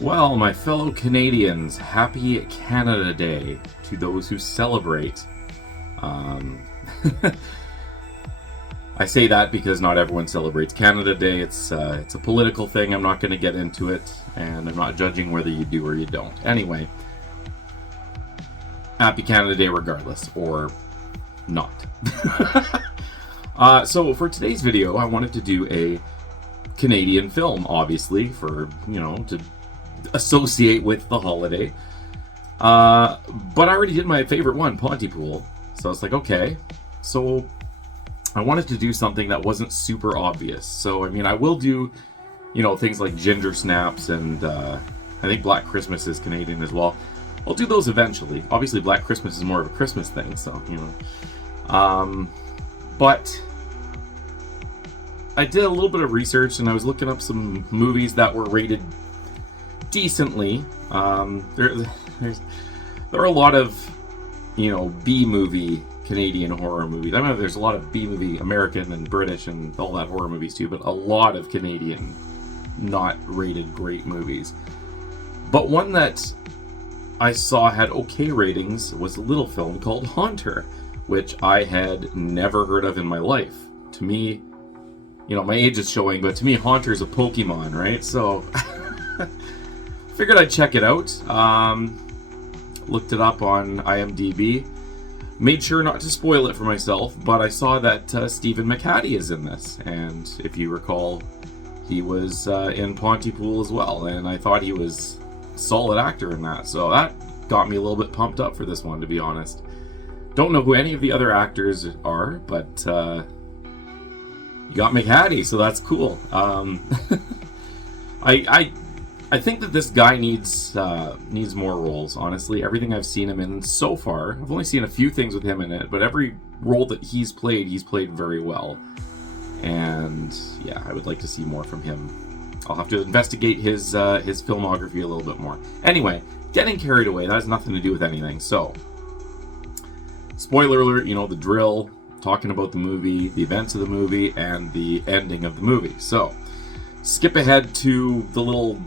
Well, my fellow Canadians, happy Canada Day to those who celebrate. Um, I say that because not everyone celebrates Canada Day. It's a political thing. I'm not going to get into it, and I'm not judging whether you do or you don't. Anyway, happy Canada Day regardless, or not. So for today's video, I wanted to do a Canadian film, obviously, for, to associate with the holiday. But I already did my favorite one, Pontypool. So I was like, okay. So I wanted to do something that wasn't super obvious. So, I will do, things like ginger snaps, and I think Black Christmas is Canadian as well. I'll do those eventually. Obviously, Black Christmas is more of a Christmas thing, so, But I did a little bit of research, and I was looking up some movies that were rated decently. There are a lot of, B-movie Canadian horror movies. There's a lot of B-movie American and British and all that horror movies too, but a lot of Canadian not rated great movies. But one that I saw had okay ratings was a little film called Haunter, which I had never heard of in my life. To me, my age is showing, but to me, Haunter is a Pokemon, right? So, figured I'd check it out. Looked it up on IMDb. Made sure not to spoil it for myself, but I saw that Stephen McHattie is in this. And if you recall, he was in Pontypool as well. And I thought he was a solid actor in that. So that got me a little bit pumped up for this one, to be honest. Don't know who any of the other actors are, but you got McHattie, so that's cool. I think that this guy needs more roles, honestly. Everything I've seen him in so far, I've only seen a few things with him in it, but every role that he's played very well. And yeah, I would like to see more from him. I'll have to investigate his filmography a little bit more. Anyway, getting carried away, that has nothing to do with anything. So, spoiler alert, the drill, talking about the movie, the events of the movie, and the ending of the movie. So, skip ahead to the little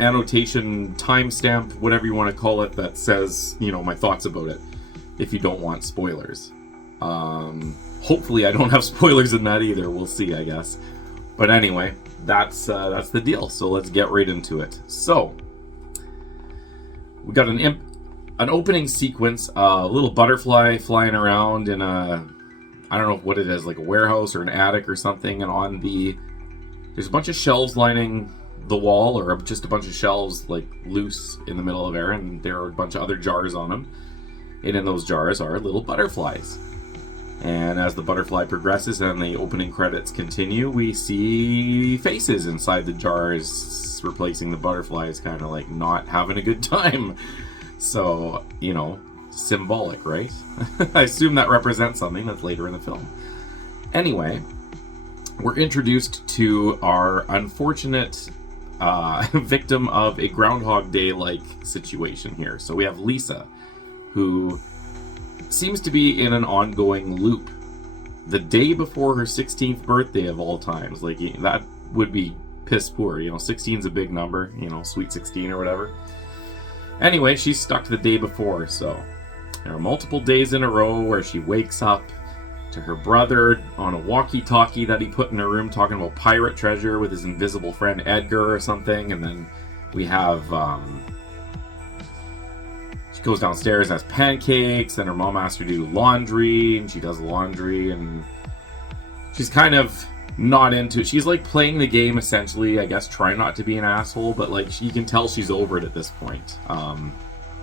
annotation, timestamp, whatever you want to call it, that says, my thoughts about it, if you don't want spoilers. Hopefully I don't have spoilers in that either. We'll see, I guess. But anyway, that's the deal. So let's get right into it. So, we got an opening sequence, a little butterfly flying around in a, I don't know what it is, like a warehouse or an attic or something, and there's a bunch of shelves lining the wall, or just a bunch of shelves like loose in the middle of air, and there are a bunch of other jars on them, and in those jars are little butterflies. And as the butterfly progresses and the opening credits continue, we see faces inside the jars replacing the butterflies, kind of like not having a good time. So, symbolic, right? I assume that represents something that's later in the film. Anyway, we're introduced to our unfortunate victim of a Groundhog Day-like situation here. So we have Lisa, who seems to be in an ongoing loop. The day before her 16th birthday of all times. Like, that would be piss poor. 16's a big number. Sweet 16 or whatever. Anyway, she's stuck to the day before, so there are multiple days in a row where she wakes up to her brother on a walkie-talkie that he put in her room talking about pirate treasure with his invisible friend Edgar or something, and then we have she goes downstairs and has pancakes, and her mom asks her to do laundry, and she does laundry, and she's kind of not into it. She's like playing the game essentially, I guess, trying not to be an asshole, but like you can tell she's over it at this point.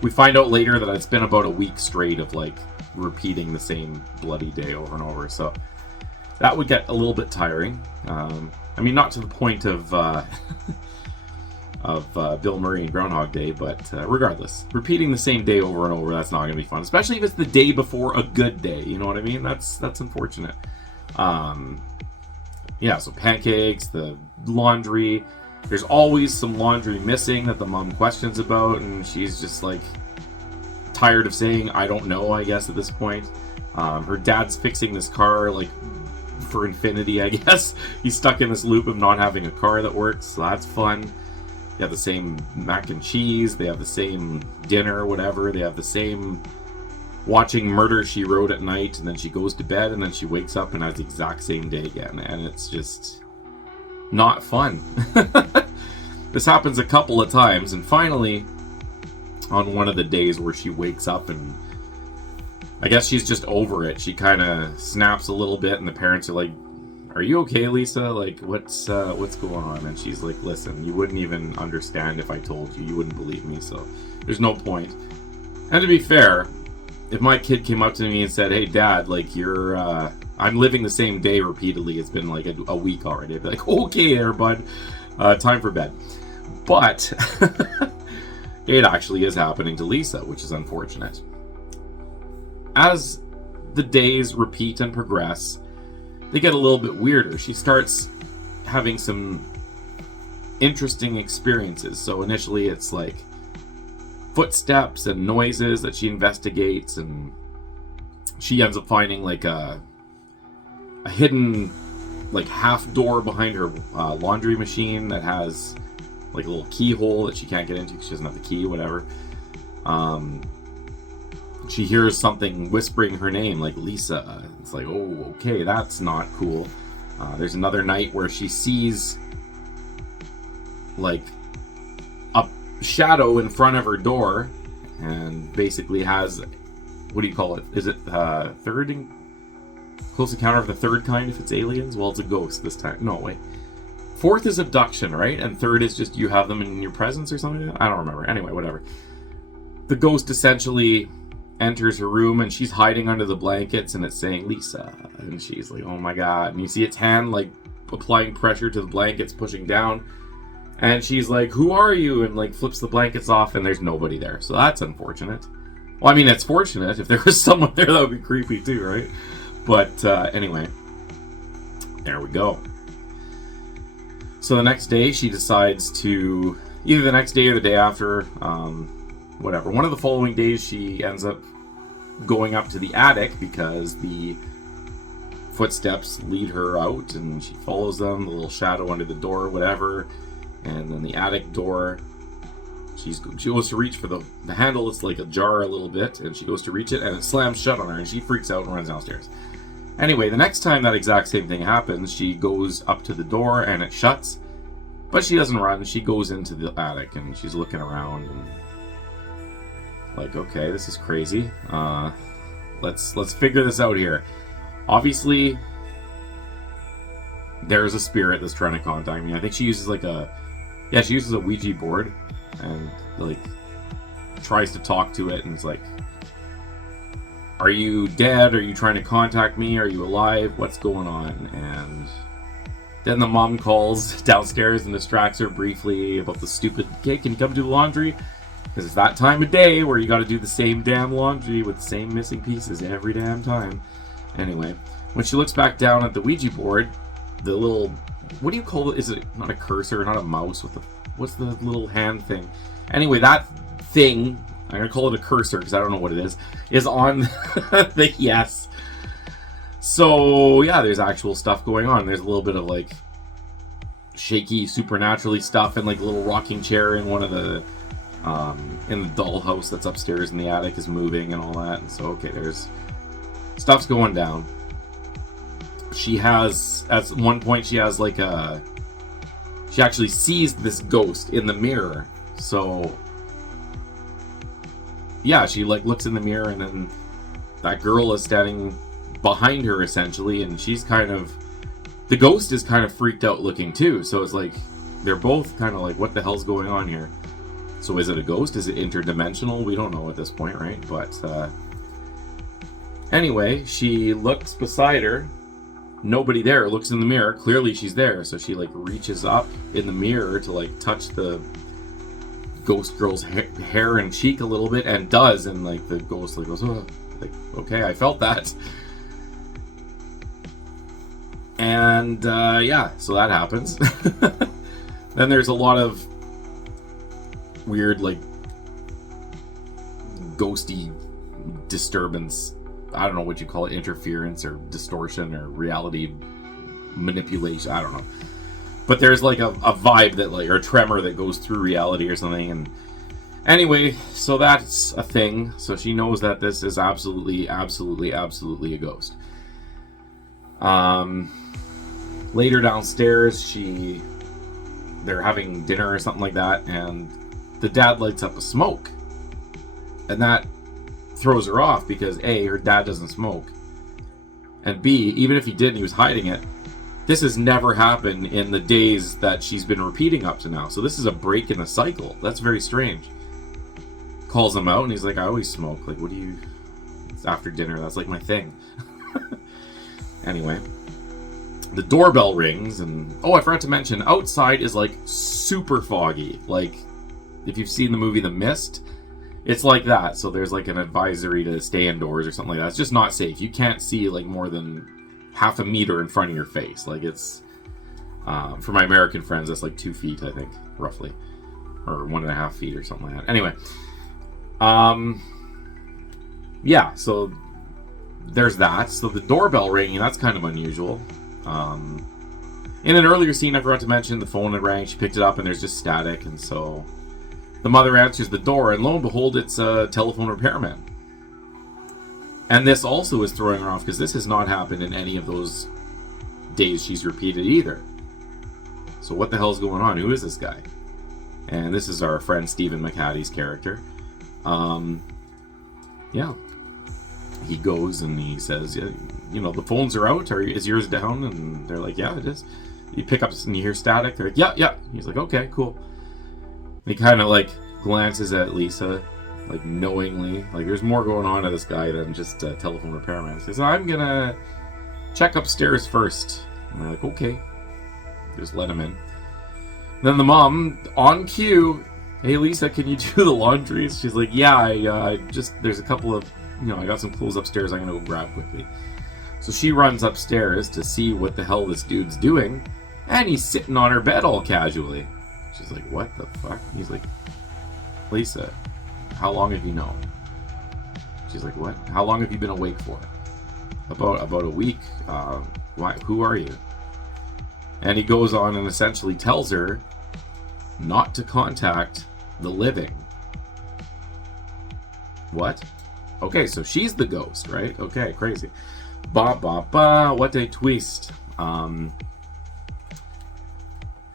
We find out later that it's been about a week straight of like repeating the same bloody day over and over, so that would get a little bit tiring. Not to the point of Bill Murray and Groundhog Day, but regardless, repeating the same day over and over, that's not going to be fun, especially if it's the day before a good day. You know what I mean? That's unfortunate. So pancakes, the laundry. There's always some laundry missing that the mom questions about, and she's just like tired of saying, I don't know, I guess, at this point. Her dad's fixing this car, like, for infinity, I guess. He's stuck in this loop of not having a car that works, so that's fun. They have the same mac and cheese. They have the same dinner, whatever. They have the same watching Murder, She Wrote at night, and then she goes to bed, and then she wakes up and has the exact same day again. And it's just not fun. This happens a couple of times, and finally, on one of the days where she wakes up and I guess she's just over it, she kind of snaps a little bit, and the parents are like, "Are you okay, Lisa? Like, what's going on?" And she's like, "Listen, you wouldn't even understand if I told you. You wouldn't believe me, so there's no point." And to be fair, if my kid came up to me and said, "Hey, Dad, like, I'm living the same day repeatedly. It's been like a week already," I'd be like, "Okay, there, bud. Time for bed." But it actually is happening to Lisa, which is unfortunate. As the days repeat and progress, they get a little bit weirder. She starts having some interesting experiences. So initially it's like footsteps and noises that she investigates, and she ends up finding like a hidden like half door behind her laundry machine that has like a little keyhole that she can't get into because she doesn't have the key, whatever. She hears something whispering her name, like Lisa. It's like, oh, okay, that's not cool. There's another night where she sees like a shadow in front of her door, and basically has, what do you call it? Is it Close Encounter of the Third Kind if it's aliens? Well, it's a ghost this time. No, wait. Fourth is abduction, right? And third is just you have them in your presence or something? I don't remember. Anyway, whatever. The ghost essentially enters her room, and she's hiding under the blankets, and it's saying Lisa, and she's like, oh my god. And you see its hand like applying pressure to the blankets, pushing down, and she's like, who are you? And like flips the blankets off, and there's nobody there. So that's unfortunate. Well, I mean, it's fortunate. If there was someone there, that would be creepy too, right? But anyway, there we go. So the next day she decides to, either the next day or the day after, whatever. One of the following days she ends up going up to the attic because the footsteps lead her out, and she follows them, the little shadow under the door, whatever. And then the attic door, she goes to reach for the handle. It's like ajar a little bit, and she goes to reach it, and it slams shut on her, and she freaks out and runs downstairs. Anyway, the next time that exact same thing happens, she goes up to the door and it shuts, but she doesn't run. She goes into the attic and she's looking around and like, okay, this is crazy. Let's figure this out here. Obviously, there's a spirit that's trying to contact me. I think she uses she uses a Ouija board and like tries to talk to it, and it's like, are you dead? Are you trying to contact me? Are you alive? What's going on? And then the mom calls downstairs and distracts her briefly about the stupid, okay, can you come do the laundry? Because it's that time of day where you got to do the same damn laundry with the same missing pieces every damn time. Anyway, when she looks back down at the Ouija board, the little, what do you call it? Is it not a cursor, not a mouse with the, what's the little hand thing? Anyway, that thing, I'm going to call it a cursor because I don't know what it is on the yes. So, yeah, there's actual stuff going on. There's a little bit of, like, shaky, supernaturally stuff, and, like, a little rocking chair in one of the, in the dollhouse that's upstairs in the attic is moving and all that. And so, okay, there's stuff's going down. She has, at one point, she has, like, she actually sees this ghost in the mirror. So, yeah, she like looks in the mirror, and then that girl is standing behind her essentially, and she's kind of, the ghost is kind of freaked out looking too. So it's like they're both kind of like, what the hell's going on here? So is it a ghost? Is it interdimensional? We don't know at this point, right? But anyway, she looks beside her, nobody there, looks in the mirror, clearly she's there. So she like reaches up in the mirror to like touch the ghost girl's hair and cheek a little bit, and does, and like the ghost like goes, oh, like, okay, I felt that. And yeah, so that happens. Then there's a lot of weird like ghosty disturbance, I don't know what you call it, interference or distortion or reality manipulation, I don't know. But there's like a vibe that like, or a tremor that goes through reality or something. And anyway, so that's a thing. So she knows that this is absolutely a ghost. Later downstairs, they're having dinner or something like that, and the dad lights up a smoke. And that throws her off because A, her dad doesn't smoke. And B, even if he did and he was hiding it, this has never happened in the days that she's been repeating up to now. So this is a break in the cycle. That's very strange. Calls him out and he's like, I always smoke. Like, what do you... It's after dinner. That's like my thing. Anyway. The doorbell rings and... Oh, I forgot to mention, outside is like super foggy. Like, if you've seen the movie The Mist, it's like that. So there's like an advisory to stay indoors or something like that. It's just not safe. You can't see like more than half a meter in front of your face. Like it's... for my American friends, that's like 2 feet, I think, roughly. Or 1.5 feet or something like that. Anyway. Yeah, so there's that. So the doorbell ringing, that's kind of unusual. In an earlier scene, I forgot to mention, the phone had rang, she picked it up, and there's just static, and so the mother answers the door, and lo and behold, it's a telephone repairman. And this also is throwing her off, because this has not happened in any of those days she's repeated either. So what the hell's going on? Who is this guy? And this is our friend Stephen McHatty's character. Yeah. He goes and he says, you know, the phones are out, or is yours down? And they're like, yeah, it is. You pick up and you hear static. They're like, yeah. He's like, okay, cool. And he kind of like glances at Lisa, like knowingly, like there's more going on to this guy than just a telephone repairman. He says, I'm gonna check upstairs first. And they're like, okay. Just let him in. Then the mom, on cue, hey Lisa, can you do the laundry? She's like, yeah, I just, there's a couple of, you know, I got some clothes upstairs, I'm gonna go grab quickly. So she runs upstairs to see what the hell this dude's doing, and he's sitting on her bed all casually. She's like, what the fuck? He's like, Lisa, how long have you known? She's like, what? How long have you been awake for? About a week. Why? Who are you? And he goes on and essentially tells her not to contact the living. What? Okay, so she's the ghost, right? Okay, crazy. What a twist.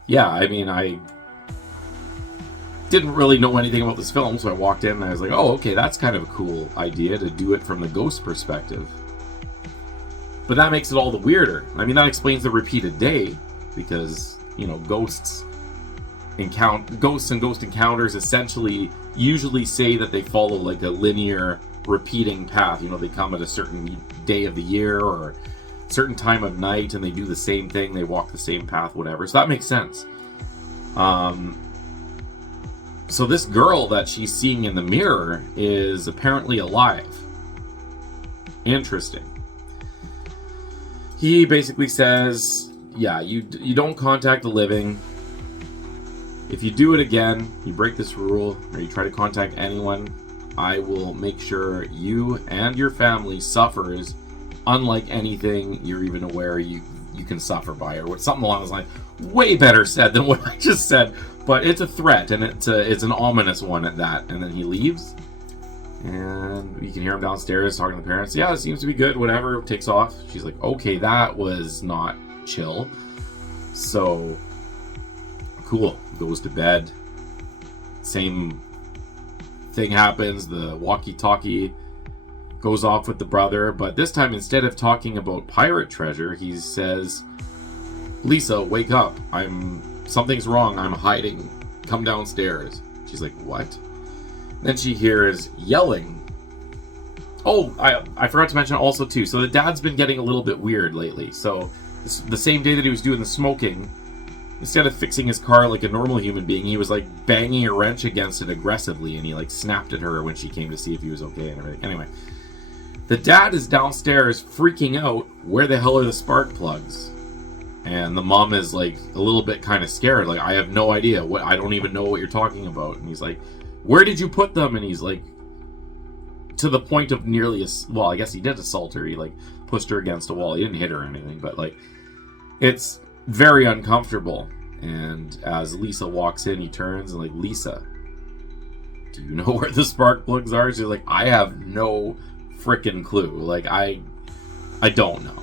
Yeah, I mean, I didn't really know anything about this film, so I walked in and I was like, oh, okay, that's kind of a cool idea to do it from the ghost perspective. But that makes it all the weirder. I mean, that explains the repeated day, because, you know, ghosts and ghost encounters essentially usually say that they follow like a linear repeating path. You know, they come at a certain day of the year or a certain time of night and they do the same thing, they walk the same path, whatever. So that makes sense. So this girl that she's seeing in the mirror is apparently alive. Interesting. He basically says, yeah, you don't contact the living. If you do it again, you break this rule, or you try to contact anyone, I will make sure you and your family suffers unlike anything you're even aware you can suffer by, or something along those lines. Way better said than what I just said, but it's a threat, and it's an ominous one at that. And then he leaves, and you can hear him downstairs talking to the parents. Yeah, it seems to be good, whatever, takes off. She's like, okay, that was not chill. So cool, goes to bed. Same thing happens, the walkie-talkie goes off with the brother, but this time instead of talking about pirate treasure, he says, Lisa, wake up, something's wrong, I'm hiding, come downstairs. She's like, what? Then she hears yelling. Oh, I forgot to mention also too, so the dad's been getting a little bit weird lately. So the same day that he was doing the smoking, instead of fixing his car like a normal human being, he was like banging a wrench against it aggressively, and he like snapped at her when she came to see if he was okay and everything. Anyway, the dad is downstairs freaking out. Where the hell are the spark plugs? And the mom is like a little bit kind of scared. Like, I have no idea. I don't even know what you're talking about. And he's like, where did you put them? And he's like, to the point of nearly, I guess he did assault her. He like pushed her against a wall. He didn't hit her or anything, but like, it's very uncomfortable. And as Lisa walks in, he turns and like, Lisa, do you know where the spark plugs are? She's like, I have no freaking clue. Like, I don't know.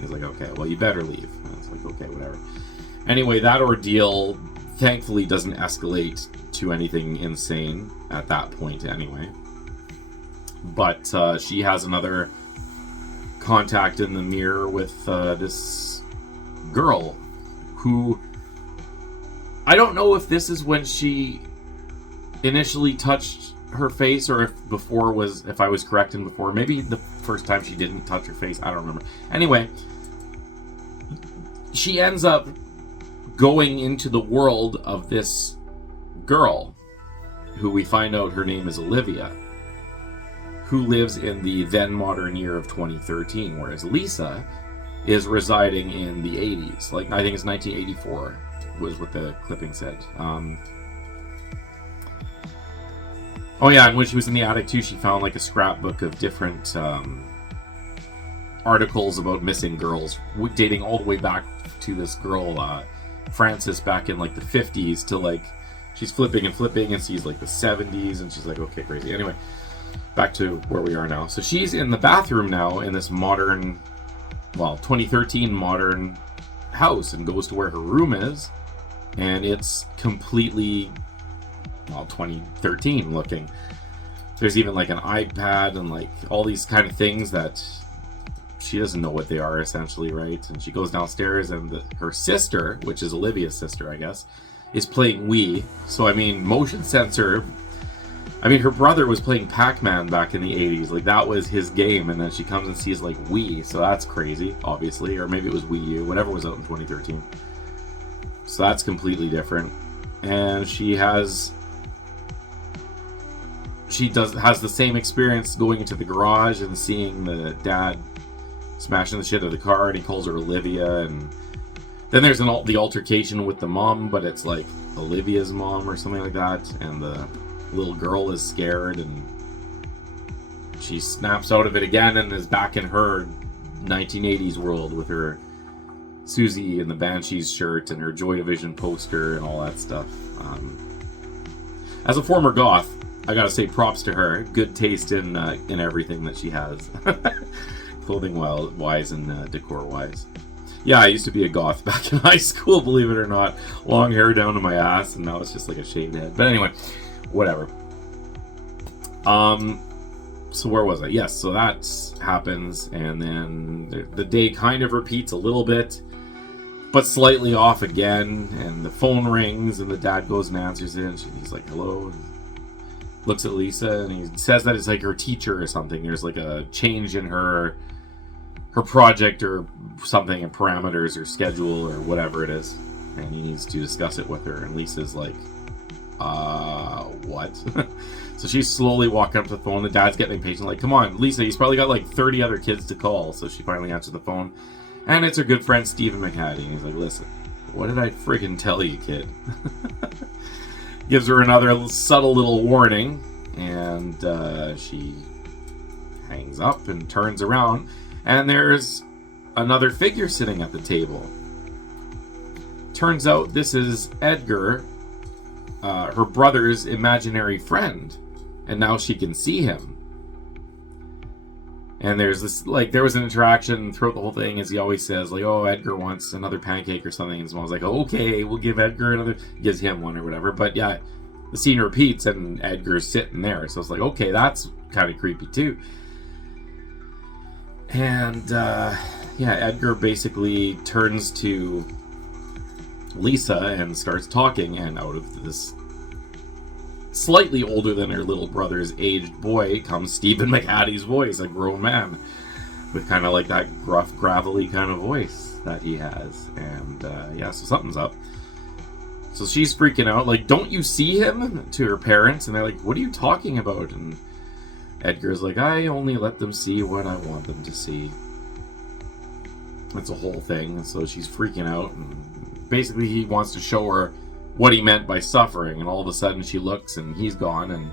He's like, okay, well, you better leave. And it's like, okay, whatever. Anyway, that ordeal thankfully doesn't escalate to anything insane at that point anyway. But she has another contact in the mirror with this girl who, I don't know if this is when she initially touched her face, or if I was correct in before. Maybe the first time she didn't touch her face. I don't remember. Anyway, she ends up going into the world of this girl, who we find out her name is Olivia, who lives in the then modern year of 2013, whereas Lisa is residing in the 80s. Like, I think it's 1984 was what the clipping said. Oh yeah, and when she was in the attic too, she found like a scrapbook of different articles about missing girls, dating all the way back to this girl, Frances, back in like the 50s to like, she's flipping and sees like the 70s, and she's like, okay, crazy. Anyway, back to where we are now. So she's in the bathroom now in this modern, 2013 modern house, and goes to where her room is, and it's completely 2013 looking. There's even like an iPad and like all these kind of things that she doesn't know what they are, essentially, right? And she goes downstairs, and her sister, which is Olivia's sister, I guess, is playing Wii. So I mean, motion sensor. I mean, her brother was playing Pac-Man back in the 80s. Like, that was his game, and then she comes and sees like Wii. So that's crazy, obviously. Or maybe it was Wii U, whatever was out in 2013. So that's completely different. And she has the same experience going into the garage and seeing the dad smashing the shit out of the car, and he calls her Olivia. And then there's the altercation with the mom, but it's like Olivia's mom or something like that, and the little girl is scared, and she snaps out of it again and is back in her 1980s world with her Susie and the Banshees shirt and her Joy Division poster and all that stuff. As a former goth, I gotta say props to her. Good taste in everything that she has. Clothing wise and decor wise. Yeah, I used to be a goth back in high school, believe it or not. Long hair down to my ass, and now it's just like a shaved head. But anyway, whatever. So where was I? Yes, so that happens, and then the day kind of repeats a little bit, but slightly off again, and the phone rings, and the dad goes and answers it, and he's like, hello, and looks at Lisa, and he says that it's like her teacher or something. There's like a change in her project or something, and parameters or schedule or whatever it is, and he needs to discuss it with her, and Lisa's like, what? So she's slowly walking up to the phone. The dad's getting impatient, like, come on, Lisa, he's probably got like 30 other kids to call. So she finally answers the phone, and it's her good friend Stephen McHattie, and he's like, listen, what did I friggin' tell you, kid? Gives her another subtle little warning, and she hangs up and turns around, and there's another figure sitting at the table. Turns out this is Edgar, her brother's imaginary friend, and now she can see him. And there's this, like, there was an interaction throughout the whole thing, as he always says, like, oh, Edgar wants another pancake or something, and someone's like, okay, we'll give Edgar another, gives him one or whatever. But yeah, the scene repeats, and Edgar's sitting there, so it's like, okay, that's kind of creepy too. And yeah, Edgar basically turns to Lisa and starts talking, and out of this slightly older than her little brother's aged boy comes Stephen McHattie's voice, a grown man with kind of like that gruff, gravelly kind of voice that he has. And yeah, so something's up. So she's freaking out, like, don't you see him? To her parents, and they're like, what are you talking about? And Edgar's like, I only let them see what I want them to see. That's a whole thing. And so she's freaking out, and basically he wants to show her what he meant by suffering, and all of a sudden she looks, and he's gone, and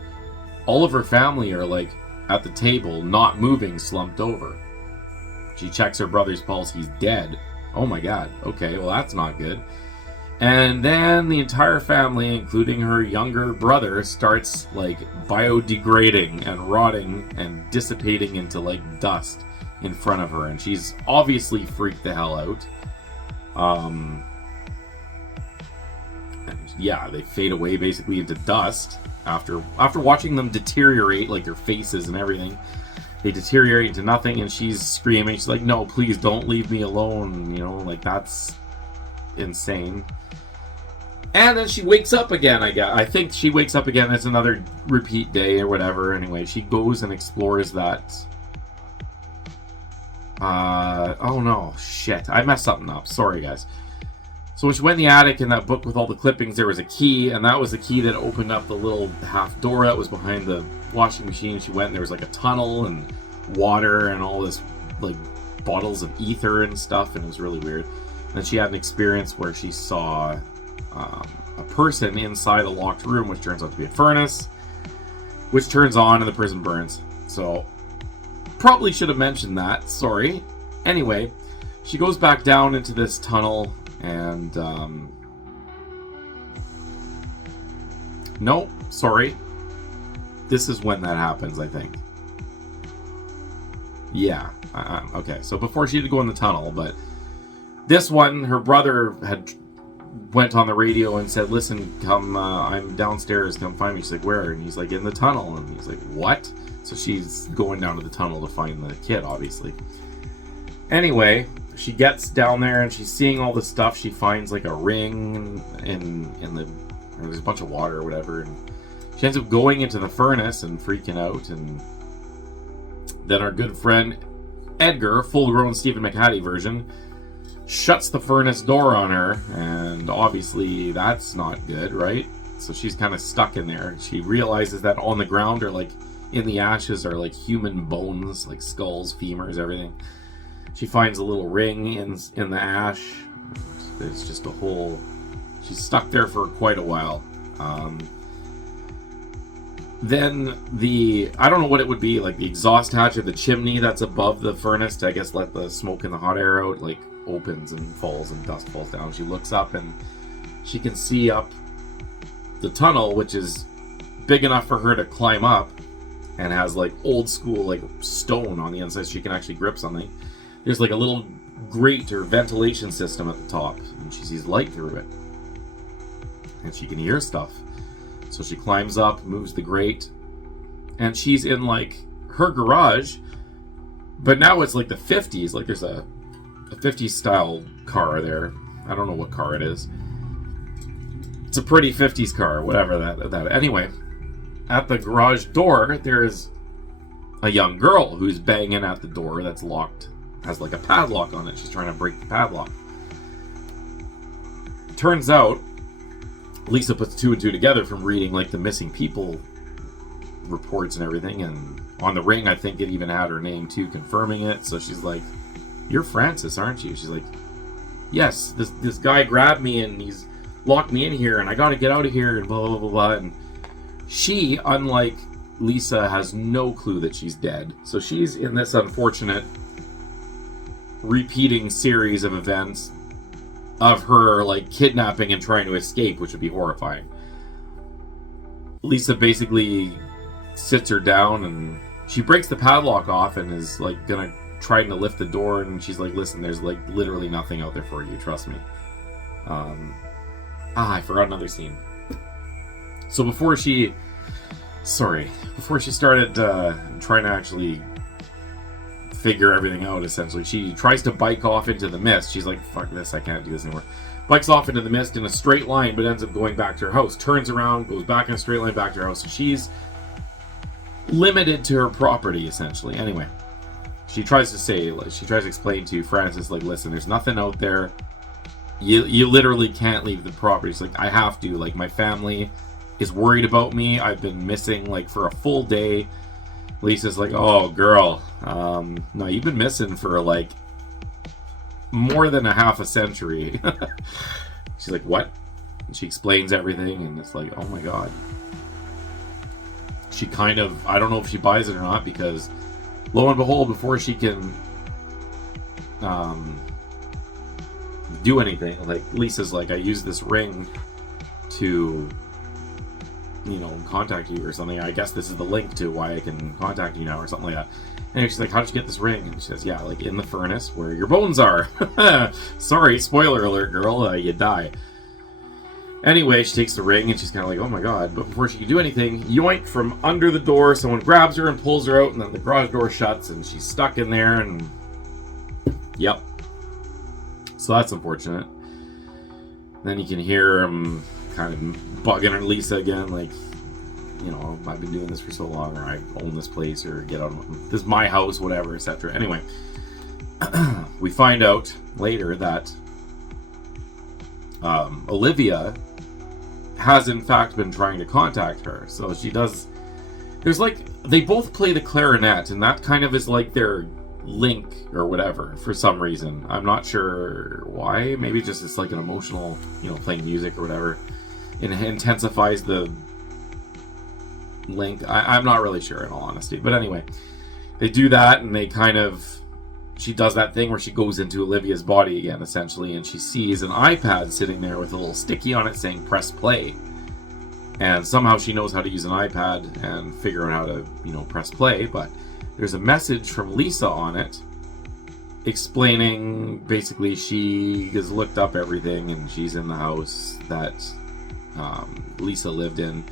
all of her family are like at the table, not moving, slumped over. She checks her brother's pulse, he's dead, Oh my god. Okay, well that's not good. And then the entire family, including her younger brother, starts like biodegrading and rotting and dissipating into like dust in front of her, and she's obviously freaked the hell out. And yeah, they fade away basically into dust after watching them deteriorate, like their faces and everything. They deteriorate into nothing, and she's screaming. She's like, "No, please don't leave me alone." You know, like that's insane. And then she wakes up again, I think she wakes up again. It's another repeat day or whatever. Anyway, she goes and explores that. Oh no, shit. I messed something up. Sorry, guys. So when she went in the attic, in that book with all the clippings, there was a key, and that was the key that opened up the little half door that was behind the washing machine. She went, and there was like a tunnel and water and all this, like, bottles of ether and stuff, and it was really weird. And then she had an experience where she saw a person inside a locked room, which turns out to be a furnace, which turns on and the prison burns. So, probably should have mentioned that. Sorry. Anyway, she goes back down into this tunnel, and no, sorry. This is when that happens, I think. Yeah. Okay, so before she had to go in the tunnel, but this one, her brother had went on the radio and said, "Listen, come, I'm downstairs, come find me." She's like, "Where?" And he's like, "In the tunnel." And he's like, "What?" So she's going down to the tunnel to find the kid, obviously. Anyway, she gets down there and she's seeing all this stuff. She finds like a ring in the, there's a bunch of water or whatever, and she ends up going into the furnace and freaking out. And then our good friend Edgar, full-grown Stephen McHattie version, shuts the furnace door on her, and obviously that's not good, right? So she's kind of stuck in there. She realizes that on the ground, or like in the ashes, are like human bones, like skulls, femurs, everything. She finds a little ring in the ash. It's just a whole... She's stuck there for quite a while. Then I don't know what it would be, like the exhaust hatch of the chimney that's above the furnace to, I guess, let the smoke and the hot air out, like opens and falls and dust falls down. She looks up and she can see up the tunnel, which is big enough for her to climb up and has like old school like stone on the inside so she can actually grip something. There's like a little grate or ventilation system at the top, and she sees light through it and she can hear stuff. So she climbs up, moves the grate, and she's in like her garage, but now it's like the 50s. Like there's a 50s style car there. I don't know what car it is. It's a pretty 50s car, whatever that. Anyway, at the garage door, there's a young girl who's banging at the door that's locked, has like a padlock on it. She's trying to break the padlock. Turns out, Lisa puts two and two together from reading like the missing people reports and everything, and on the ring I think it even had her name too, confirming it. So she's like, "You're Francis, aren't you?" She's like, "Yes, this guy grabbed me and he's locked me in here and I gotta get out of here," and blah blah blah blah. And she, unlike Lisa, has no clue that she's dead. So she's in this unfortunate repeating series of events of her like kidnapping and trying to escape, which would be horrifying. Lisa basically sits her down and she breaks the padlock off and is like gonna trying to lift the door, and she's like, "Listen, there's like literally nothing out there for you, trust me." I forgot another scene. So before she started trying to actually figure everything out, essentially, she tries to bike off into the mist. She's like, "Fuck this, I can't do this anymore." Bikes off into the mist in a straight line, but ends up going back to her house. Turns around, goes back in a straight line back to her house. So she's limited to her property, essentially. Anyway, she tries to explain to Francis, like, "Listen, there's nothing out there. You literally can't leave the property." She's like, "I have to. Like, my family is worried about me. I've been missing like for a full day." Lisa's like, "Oh, girl, no, you've been missing for like more than a half a century." She's like, "What?" And she explains everything, and it's like, oh my god. She kind of, I don't know if she buys it or not, because lo and behold, before she can do anything. Like, Lisa's like, I use this ring to, contact you or something. I guess this is the link to why I can contact you now or something like that. And she's like, how did you get this ring? And she says, yeah, like in the furnace where your bones are. Sorry, spoiler alert, girl, you die. Anyway, she takes the ring and she's kind of like, oh my god. But before she can do anything, yoink, from under the door, someone grabs her and pulls her out, and then the garage door shuts and she's stuck in there, and yep. So that's unfortunate. Then you can hear him kind of bugging at Lisa again, like, I've been doing this for so long, or I own this place, or get out of this is my house, whatever, etc. Anyway, we find out later that Olivia has in fact been trying to contact her. So she does. There's like, they both play the clarinet, and that kind of is like their link or whatever for some reason. I'm not sure why. Maybe just it's like an emotional, playing music or whatever. It intensifies the link. I'm not really sure, in all honesty. But anyway, they do that, and they kind of, she does that thing where she goes into Olivia's body again, essentially, and she sees an iPad sitting there with a little sticky on it saying press play. And somehow she knows how to use an iPad and figure out how to, press play. But there's a message from Lisa on it explaining, basically, she has looked up everything and she's in the house that Lisa lived in.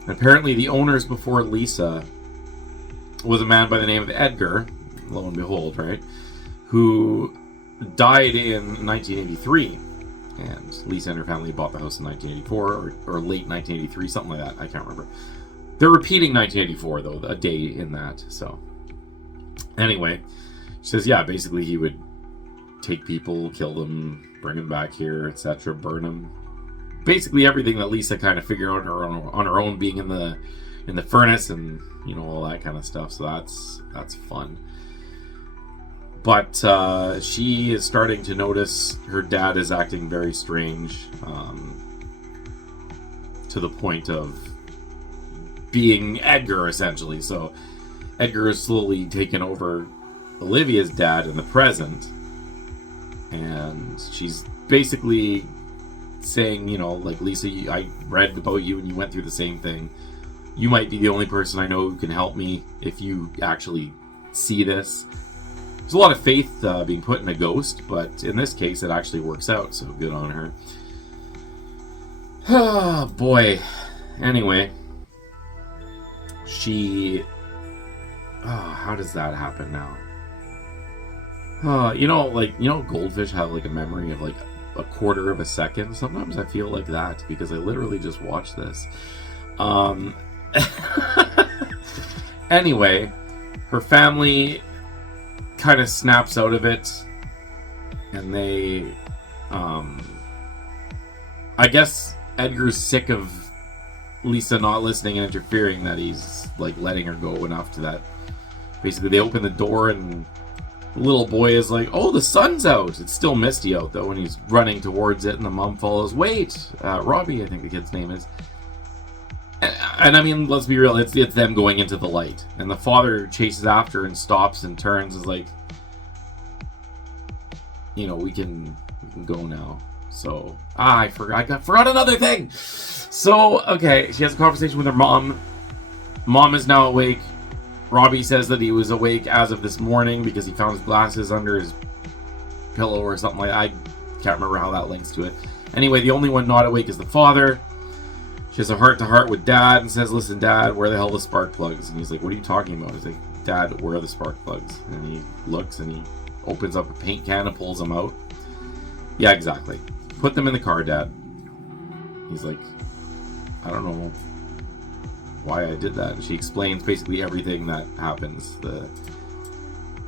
And apparently the owners before Lisa was a man by the name of Edgar, lo and behold, right, who died in 1983. And Lisa and her family bought the house in 1984 or late 1983, something like that. I can't remember. They're repeating 1984, though, a day in that. So anyway, she says, yeah, basically he would take people, kill them, bring them back here, etc., burn them. Basically everything that Lisa kind of figured out on her own, being in the furnace and all that kind of stuff. So that's fun. But she is starting to notice her dad is acting very strange, to the point of being Edgar, essentially. So Edgar is slowly taking over Olivia's dad in the present, and she's basically saying, like, Lisa, I read about you and you went through the same thing. You might be the only person I know who can help me if you actually see this. There's a lot of faith being put in a ghost, but in this case it actually works out, so good on her. Oh boy. Anyway, she... how does that happen now? Goldfish have like a memory of like a quarter of a second. Sometimes I feel like that because I literally just watched this. Anyway, her family kind of snaps out of it, and they I guess Edgar's sick of Lisa not listening and interfering, that he's like letting her go enough to that basically they open the door and the little boy is like, oh, the sun's out. It's still misty out though, and he's running towards it, and the mom follows. Wait, Robbie, I think the kid's name is. And I mean, let's be real, it's them going into the light. And the father chases after and stops and turns, is like, we can go now. So, I forgot another thing! So, okay, she has a conversation with her mom. Mom is now awake. Robbie says that he was awake as of this morning because he found his glasses under his pillow or something like that. I can't remember how that links to it. Anyway, the only one not awake is the father. She has a heart-to-heart with Dad and says, listen, Dad, where the hell are the spark plugs? And he's like, what are you talking about? He's like, Dad, where are the spark plugs? And he looks and he opens up a paint can and pulls them out. Yeah, exactly. Put them in the car, Dad. He's like, I don't know why I did that. And she explains basically everything that happens. The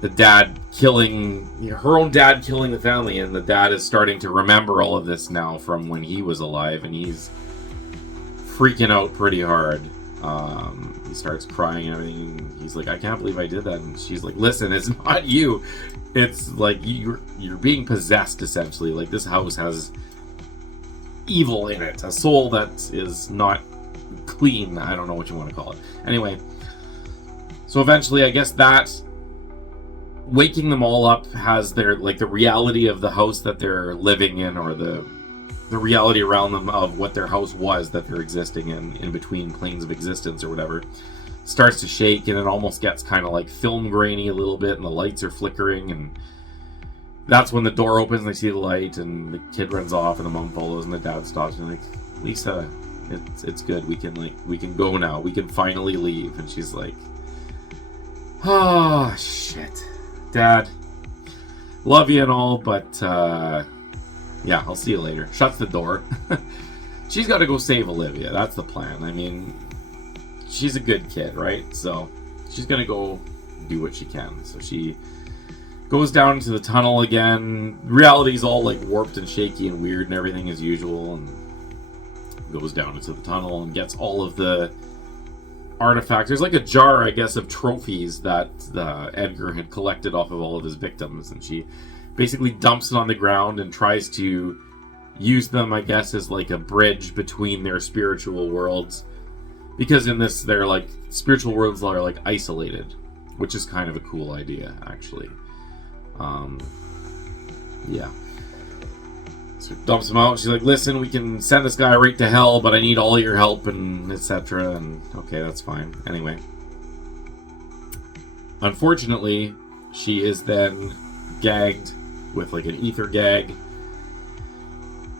dad killing, her own dad killing the family, and the dad is starting to remember all of this now from when he was alive, and he's freaking out pretty hard. He starts crying and everything. He's like, I can't believe I did that. And she's like, listen, it's not you. It's like you're being possessed, essentially. Like, this house has evil in it, a soul that is not clean. I don't know what you want to call it. Anyway, so eventually I guess that waking them all up has their, like, the reality of the house that they're living in, or the reality around them of what their house was that they're existing in between planes of existence or whatever, starts to shake, and it almost gets kind of like film grainy a little bit, and the lights are flickering, and that's when the door opens and they see the light, and the kid runs off, and the mom follows, and the dad stops, and like, Lisa, it's good, we can go now, we can finally leave. And she's like, oh shit, Dad, love you and all, but yeah, I'll see you later. Shuts the door. She's got to go save Olivia. That's the plan. I mean, she's a good kid, right? So she's going to go do what she can. So she goes down into the tunnel again. Reality's all like warped and shaky and weird and everything as usual. And goes down into the tunnel and gets all of the artifacts. There's like a jar, I guess, of trophies that Edgar had collected off of all of his victims. And she basically dumps it on the ground and tries to use them, I guess, as like a bridge between their spiritual worlds, because in this, their like spiritual worlds are like isolated, which is kind of a cool idea, actually. Yeah, so dumps them out. She's like, listen, we can send this guy right to hell, but I need all your help, and etc. And okay, that's fine. Anyway, unfortunately, she is then gagged with like an ether gag.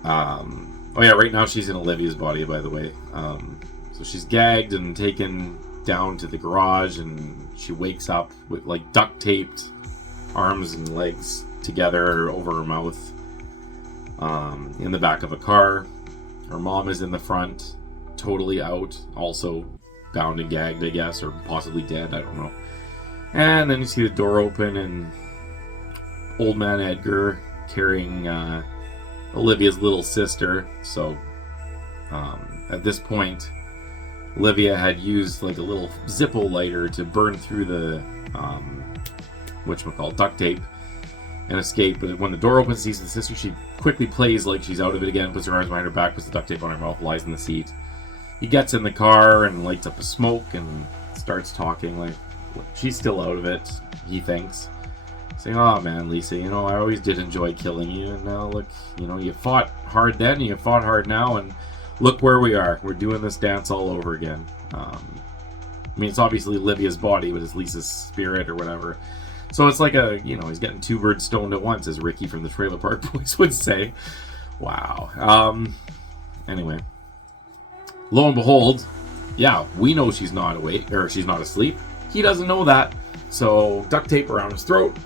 Oh yeah, right now she's in Olivia's body, by the way. So she's gagged and taken down to the garage, and she wakes up with like duct taped arms and legs together over her mouth, in the back of a car. Her mom is in the front, totally out, also bound and gagged, I guess, or possibly dead, I don't know. And then you see the door open, and old man Edgar carrying Olivia's little sister. So at this point, Olivia had used like a little Zippo lighter to burn through the whatchamacallit, duct tape, and escape. But when the door opens, sees the sister, she quickly plays like she's out of it again, puts her arms behind her back, puts the duct tape on her mouth, lies in the seat. He gets in the car and lights up a smoke and starts talking like she's still out of it, he thinks. Saying, oh man, Lisa, you know, I always did enjoy killing you, and now look, you know, you fought hard then, and you fought hard now, and look where we are. We're doing this dance all over again. I mean, it's obviously Olivia's body, but it's Lisa's spirit or whatever. So it's like a, you know, he's getting two birds stoned at once, as Ricky from the Trailer Park Boys would say. Wow. Anyway, lo and behold, yeah, we know she's not awake, or she's not asleep. He doesn't know that. So duct tape around his throat,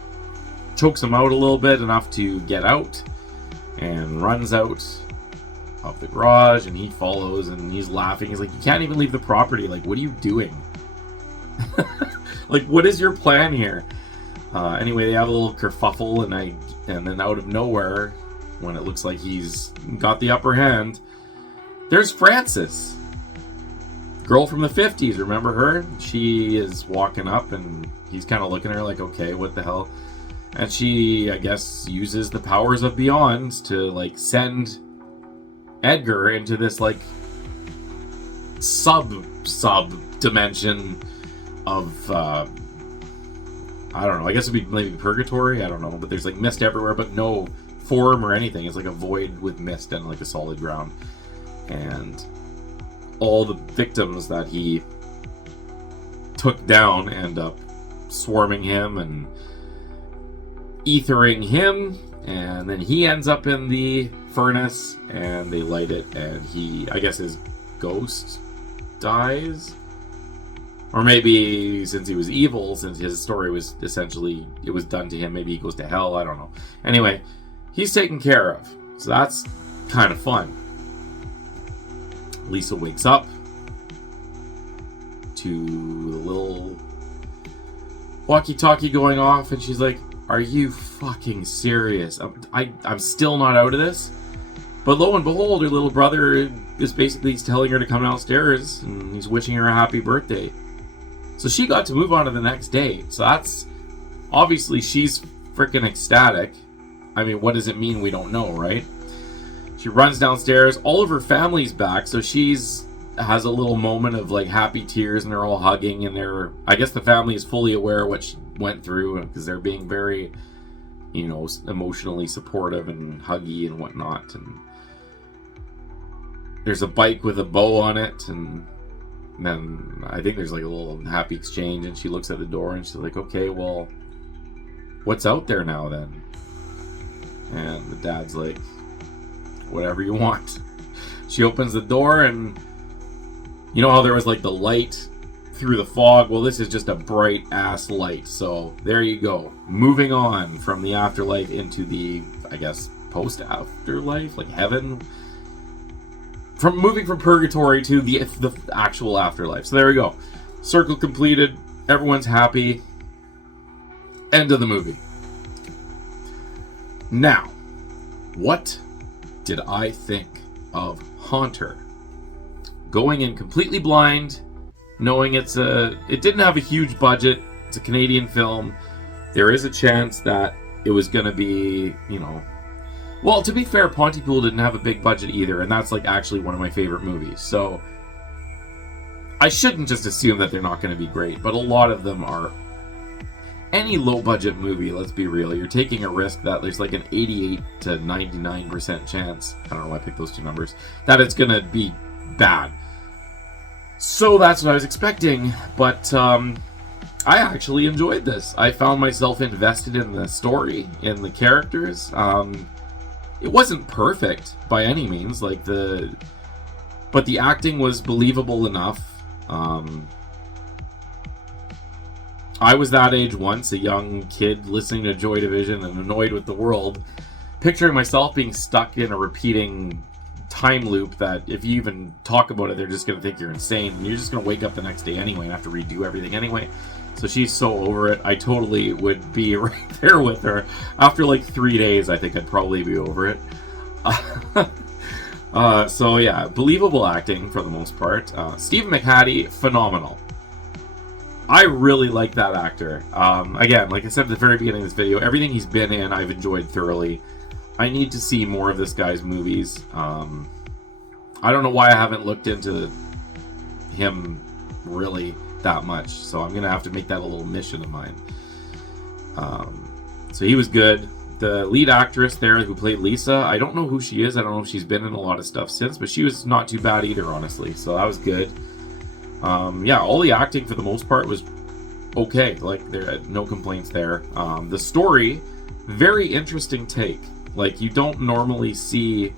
chokes him out a little bit, enough to get out, and runs out of the garage, and he follows, and he's laughing. He's like, you can't even leave the property. Like, what are you doing? Like, what is your plan here? Anyway, they have a little kerfuffle, and then out of nowhere, when it looks like he's got the upper hand, there's Frances. Girl from the 50s, remember her? She is walking up, and he's kind of looking at her like, okay, what the hell? And she, I guess, uses the powers of Beyond to, like, send Edgar into this, like, sub dimension of, I don't know, I guess it'd be maybe purgatory, I don't know, but there's, like, mist everywhere, but no form or anything. It's like a void with mist and, like, a solid ground. And all the victims that he took down end up swarming him and ethering him, and then he ends up in the furnace, and they light it, and he, I guess his ghost dies, or maybe since he was evil, since his story was essentially, it was done to him, maybe he goes to hell, I don't know. Anyway, he's taken care of, so that's kind of fun. Lisa wakes up to the little walkie-talkie going off, and she's like, are you fucking serious? I'm still not out of this? But lo and behold, her little brother is basically telling her to come downstairs, and he's wishing her a happy birthday. So she got to move on to the next day. So that's, obviously she's freaking ecstatic. I mean, what does it mean? We don't know, right? She runs downstairs, all of her family's back, so has a little moment of like happy tears, and they're all hugging, and I guess the family is fully aware of what went through, because they're being very, emotionally supportive and huggy and whatnot. And there's a bike with a bow on it, and then I think there's like a little happy exchange, and she looks at the door and she's like, okay, well, what's out there now then? And the dad's like, whatever you want. She opens the door, and you know how there was like the light through the fog? Well, this is just a bright ass light. So there you go. Moving on from the afterlife into the, I guess, post afterlife, like heaven. Moving from purgatory to the actual afterlife. So there we go. Circle completed. Everyone's happy. End of the movie. Now, what did I think of Haunter? Going in completely blind, knowing it didn't have a huge budget. It's a Canadian film. There is a chance that it was going to be, well, to be fair, Pontypool didn't have a big budget either, and that's like actually one of my favorite movies. So I shouldn't just assume that they're not going to be great, but a lot of them are. Any low-budget movie, let's be real, you're taking a risk that there's like an 88 to 99% chance, I don't know why I picked those two numbers, that it's going to be bad. So that's what I was expecting, but I actually enjoyed this. I found myself invested in the story, in the characters. It wasn't perfect by any means, but the acting was believable enough. I was that age once, a young kid listening to Joy Division and annoyed with the world, picturing myself being stuck in a repeating time loop that if you even talk about it, they're just going to think you're insane, and you're just going to wake up the next day anyway and have to redo everything anyway. So she's so over it. I totally would be right there with her. After like 3 days, I think I'd probably be over it. So yeah, believable acting for the most part. Stephen McHattie, phenomenal. I really like that actor. Again, like I said at the very beginning of this video, everything he's been in, I've enjoyed thoroughly. I need to see more of this guy's movies. I don't know why I haven't looked into him really that much, so I'm going to have to make that a little mission of mine. So he was good. The lead actress there who played Lisa, I don't know who she is. I don't know if she's been in a lot of stuff since, but she was not too bad either, honestly. So that was good. Yeah, all the acting for the most part was okay. Like, there no complaints there. The story, very interesting take. Like, you don't normally see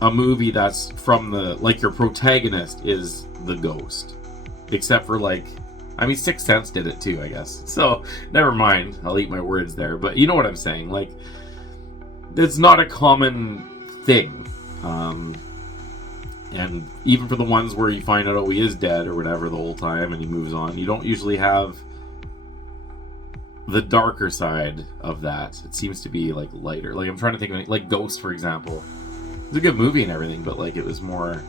a movie that's from like, your protagonist is the ghost. Except for, like, I mean, Sixth Sense did it too, I guess. So, never mind. I'll eat my words there. But you know what I'm saying. Like, it's not a common thing. And even for the ones where you find out, oh, he is dead or whatever the whole time and he moves on, you don't usually have the darker side of that. It seems to be, like, lighter. Like, I'm trying to think of it, like Ghost, for example. It's a good movie and everything, but, like, it was more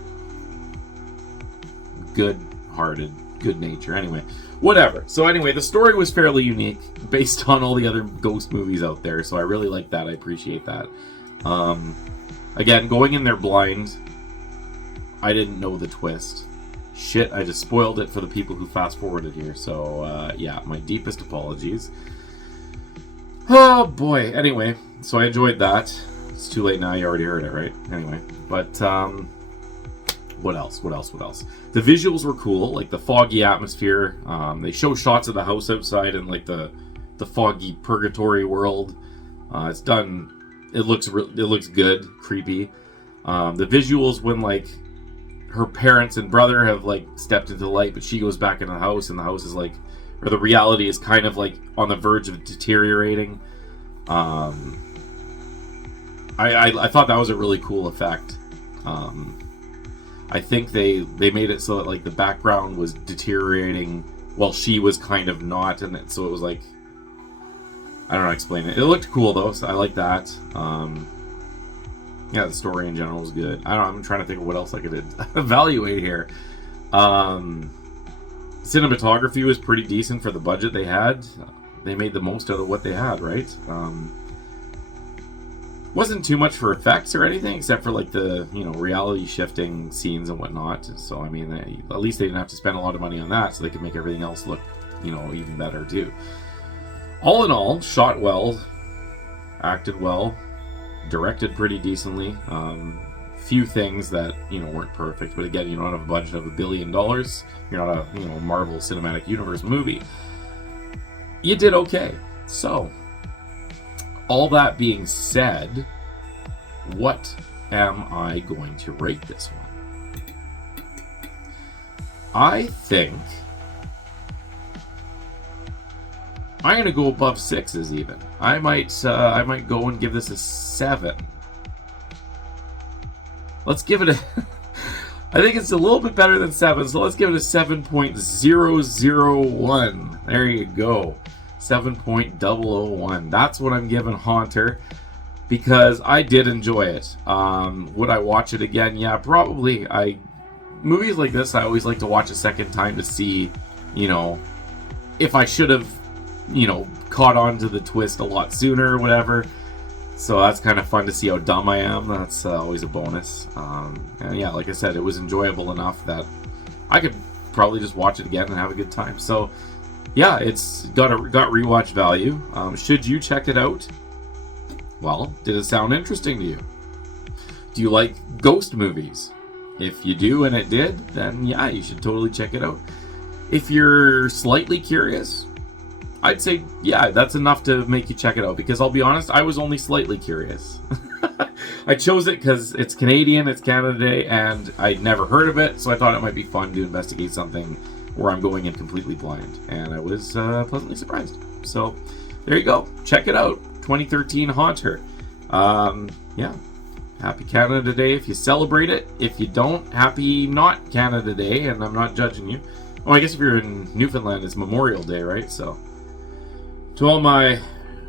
good-hearted, good nature. Anyway, whatever. So anyway, the story was fairly unique based on all the other Ghost movies out there, so I really like that. I appreciate that. Again, going in there blind, I didn't know the twist. Shit, I just spoiled it for the people who fast-forwarded here. So, yeah, my deepest apologies. Oh, boy. Anyway, so I enjoyed that. It's too late now. You already heard it, right? Anyway, but, what else? The visuals were cool, like the foggy atmosphere. They show shots of the house outside and, like, the foggy purgatory world. It's done... It looks good, creepy. The visuals when, like, her parents and brother have, like, stepped into the light, but she goes back into the house, and the house is, like, or the reality is kind of, like, on the verge of deteriorating. I thought that was a really cool effect. I think they made it so that, like, the background was deteriorating while she was kind of not, and so it was like, I don't know how to explain it. It looked cool though, so I like that. Yeah, the story in general was good. I don't know, I'm trying to think of what else I could evaluate here. Cinematography was pretty decent for the budget they had. They made the most out of what they had, right? Wasn't too much for effects or anything, except for, like, the, reality shifting scenes and whatnot. So, I mean, at least they didn't have to spend a lot of money on that, so they could make everything else look, even better too. All in all, shot well, acted well, directed pretty decently. Few things that weren't perfect, but again, you don't have a budget of $1 billion. You're not a Marvel Cinematic Universe movie. You did okay. So, all that being said, what am I going to rate this one? I think I'm going to go above 6s even. I might go and give this a 7. Let's give it a... I think it's a little bit better than 7, so let's give it a 7.001. There you go. 7.001. That's what I'm giving Haunter, because I did enjoy it. Would I watch it again? Yeah, probably. Movies like this, I always like to watch a second time to see, if I should have, caught on to the twist a lot sooner or whatever. So that's kind of fun to see how dumb I am. That's always a bonus. And yeah, like I said, it was enjoyable enough that I could probably just watch it again and have a good time. So yeah, it's got rewatch value. Should you check it out? Well, did it sound interesting to you? Do you like ghost movies? If you do and it did, then yeah, you should totally check it out. If you're slightly curious, I'd say, yeah, that's enough to make you check it out, because I'll be honest, I was only slightly curious. I chose it because it's Canadian, it's Canada Day, and I'd never heard of it, so I thought it might be fun to investigate something where I'm going in completely blind, and I was pleasantly surprised. So, there you go. Check it out. 2013 Haunter. Yeah. Happy Canada Day if you celebrate it. If you don't, happy not Canada Day, and I'm not judging you. Oh, I guess if you're in Newfoundland, it's Memorial Day, right? So, to all my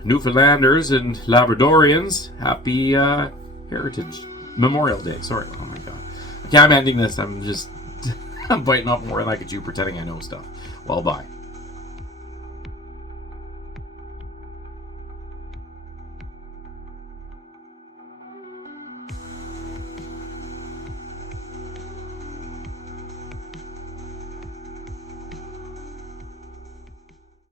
Newfoundlanders and Labradorians, happy Heritage Memorial Day. Sorry. Oh my god. Okay, I'm ending this. I'm biting off more than I could chew, pretending I know stuff. Well, bye.